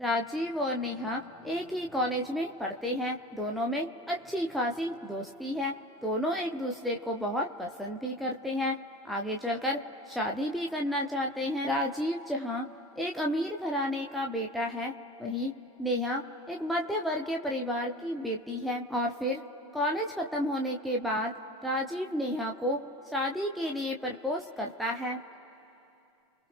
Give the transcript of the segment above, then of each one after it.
राजीव और नेहा एक ही कॉलेज में पढ़ते हैं। दोनों में अच्छी खासी दोस्ती है। दोनों एक दूसरे को बहुत पसंद भी करते हैं। आगे चलकर शादी भी करना चाहते हैं। राजीव जहाँ एक अमीर घराने का बेटा है, वहीं नेहा एक मध्य वर्गीय परिवार की बेटी है। और फिर कॉलेज खत्म होने के बाद राजीव नेहा को शादी के लिए प्रपोज करता है।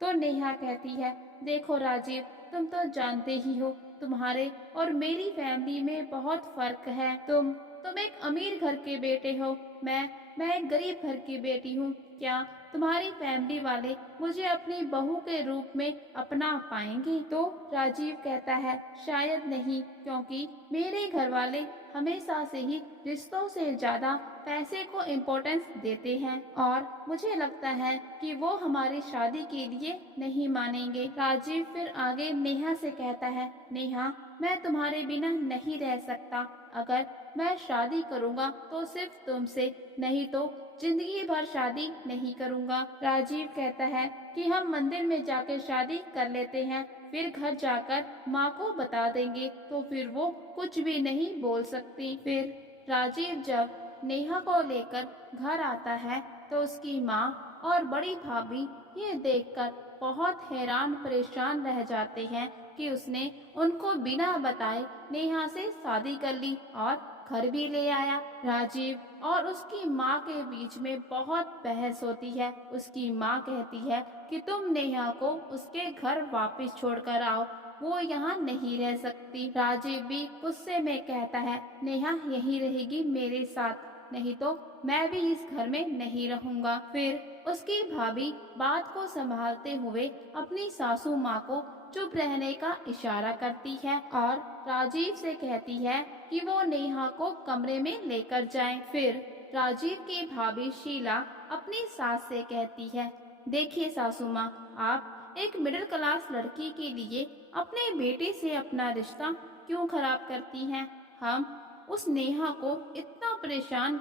तो नेहा कहती है, देखो राजीव, तुम तो जानते ही हो, तुम्हारे और मेरी फैमिली में बहुत फर्क है। तुम एक अमीर घर के बेटे हो, मैं एक गरीब घर की बेटी हूँ। क्या तुम्हारी फैमिली वाले मुझे अपनी बहू के रूप में अपना पाएंगे? तो राजीव कहता है, शायद नहीं, क्योंकि मेरे घर वाले हमेशा से ही रिश्तों से ज्यादा पैसे को इम्पोर्टेंस देते हैं और मुझे लगता है कि वो हमारी शादी के लिए नहीं मानेंगे। राजीव फिर आगे नेहा से कहता है, नेहा, मैं तुम्हारे बिना नहीं रह सकता। अगर मैं शादी करूँगा तो सिर्फ तुमसे, नहीं तो जिंदगी भर शादी नहीं करूँगा। राजीव कहता है कि हम मंदिर में जाकर शादी कर लेते हैं, फिर घर जाकर माँ को बता देंगे तो फिर वो कुछ भी नहीं बोल सकती। फिर राजीव जब नेहा को लेकर घर आता है तो उसकी माँ और बड़ी भाभी ये देखकर बहुत हैरान परेशान रह जाते हैं कि उसने उनको बिना बताए नेहा से शादी कर ली और घर भी ले आया। राजीव और उसकी माँ के बीच में बहुत बहस होती है। उसकी माँ कहती है कि तुम नेहा को उसके घर वापस छोड़कर आओ, वो यहाँ नहीं रह सकती। राजीव भी गुस्से में कहता है, नेहा यहीं रहेगी मेरे साथ, नहीं तो मैं भी इस घर में नहीं रहूंगा। फिर उसकी भाभी बात को संभालते हुए अपनी सासू माँ को चुप रहने का इशारा करती है और राजीव से कहती है कि वो नेहा को कमरे में लेकर जाए। फिर राजीव की भाभी शीला अपनी सास से कहती है, देखिए सासू माँ, आप एक मिडिल क्लास लड़की के लिए अपने बेटे से अपना रिश्ता क्यों खराब करती हैं? हम उस नेहा को इतना परेशान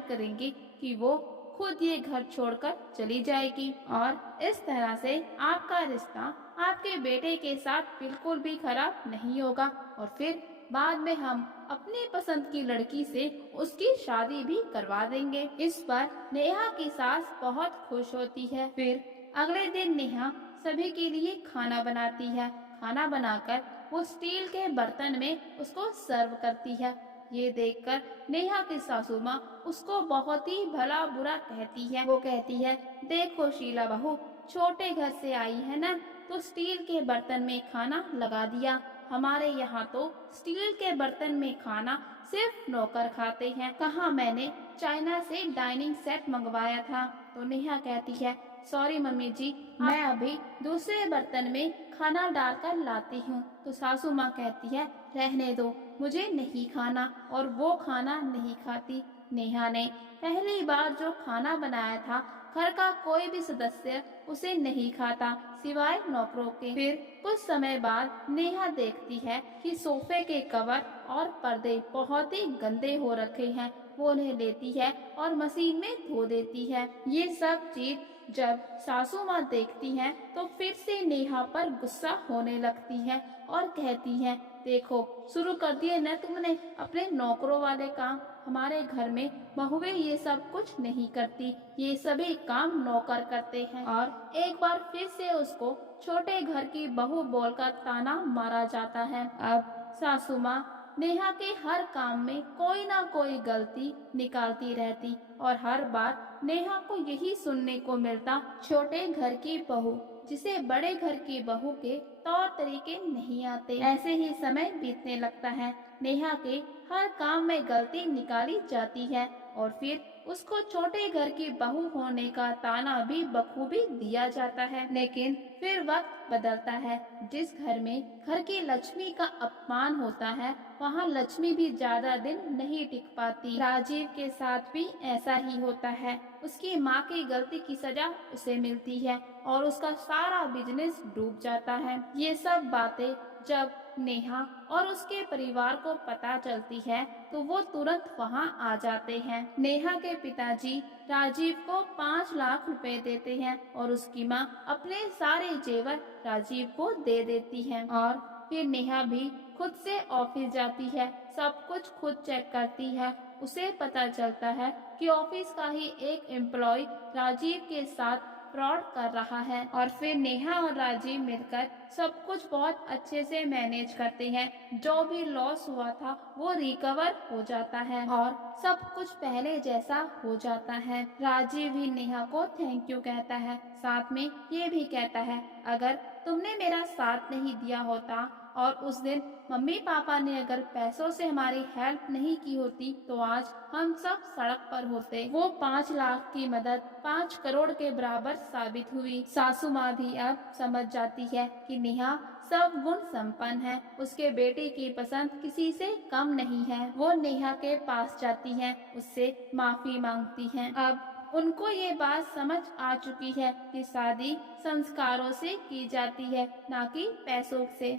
करेंगे कि वो खुद ये घर छोड़कर चली जाएगी और इस तरह से आपका रिश्ता आपके बेटे के साथ बिल्कुल भी खराब नहीं होगा और फिर बाद में हम अपनी पसंद की लड़की से उसकी शादी भी करवा देंगे। इस पर नेहा की सास बहुत खुश होती है। फिर अगले दिन नेहा सभी के लिए खाना बनाती है। खाना बनाकर वो स्टील के बर्तन में उसको सर्व करती है। ये देखकर नेहा की सासू माँ उसको बहुत ही भला बुरा कहती है। वो कहती है, देखो शीला बहू, छोटे घर से आई है ना, तो स्टील के बर्तन में खाना लगा दिया। हमारे यहाँ तो स्टील के बर्तन में खाना सिर्फ नौकर खाते हैं। कहाँ मैंने चाइना से डाइनिंग सेट मंगवाया था। तो नेहा कहती है, सॉरी मम्मी जी, मैं अभी दूसरे बर्तन में खाना डालकर लाती हूँ। तो सासू माँ कहती है, रहने दो, मुझे नहीं खाना, और वो खाना नहीं खाती। नेहा ने पहली बार जो खाना बनाया था, घर का कोई भी सदस्य उसे नहीं खाता सिवाय नौकरों के। फिर कुछ समय बाद नेहा देखती है कि सोफे के कवर और पर्दे बहुत ही गंदे हो रखे हैं। वो उन्हें लेती है और मशीन में धो देती है। ये सब चीज जब सासू माँ देखती हैं तो फिर से नेहा पर गुस्सा होने लगती है और कहती हैं, देखो, शुरू कर दिए न तुमने अपने नौकरों वाले काम। हमारे घर में बहुएं ये सब कुछ नहीं करती, ये सभी काम नौकर करते हैं। और एक बार फिर से उसको छोटे घर की बहू बोलकर ताना मारा जाता है। अब सासू माँ नेहा के हर काम में कोई ना कोई गलती निकालती रहती और हर बार नेहा को यही सुनने को मिलता, छोटे घर की बहू जिसे बड़े घर की बहू के तौर तरीके नहीं आते। ऐसे ही समय बीतने लगता है। नेहा के हर काम में गलती निकाली जाती है और फिर उसको छोटे घर की बहू होने का ताना भी बखूबी दिया जाता है। लेकिन फिर वक्त बदलता है। जिस घर में घर की लक्ष्मी का अपमान होता है, वहाँ लक्ष्मी भी ज्यादा दिन नहीं टिक पाती। राजीव के साथ भी ऐसा ही होता है। उसकी माँ की गलती की सजा उसे मिलती है और उसका सारा बिजनेस डूब जाता है। ये सब बातें जब नेहा और उसके परिवार को पता चलती है तो वो तुरंत वहाँ आ जाते हैं। नेहा के पिताजी राजीव को 5 लाख रुपए देते हैं और उसकी माँ अपने सारे जेवर राजीव को दे देती है और फिर नेहा भी खुद से ऑफिस जाती है, सब कुछ खुद चेक करती है। उसे पता चलता है कि ऑफिस का ही एक एम्प्लॉय राजीव के साथ फ्रॉड कर रहा है और फिर नेहा और राजीव मिलकर सब कुछ बहुत अच्छे से मैनेज करते हैं। जो भी लॉस हुआ था वो रिकवर हो जाता है और सब कुछ पहले जैसा हो जाता है। राजीव भी नेहा को थैंक यू कहता है, साथ में ये भी कहता है अगर तुमने मेरा साथ नहीं दिया होता और उस दिन मम्मी पापा ने अगर पैसों से हमारी हेल्प नहीं की होती तो आज हम सब सड़क पर होते। वो 5 लाख की मदद 5 करोड़ के बराबर साबित हुई। सासू माँ भी अब समझ जाती है कि नेहा सब गुण संपन्न है, उसके बेटे की पसंद किसी से कम नहीं है। वो नेहा के पास जाती है, उससे माफी मांगती है। अब उनको ये बात समझ आ चुकी है कि शादी संस्कारों से की जाती है, ना कि पैसों से।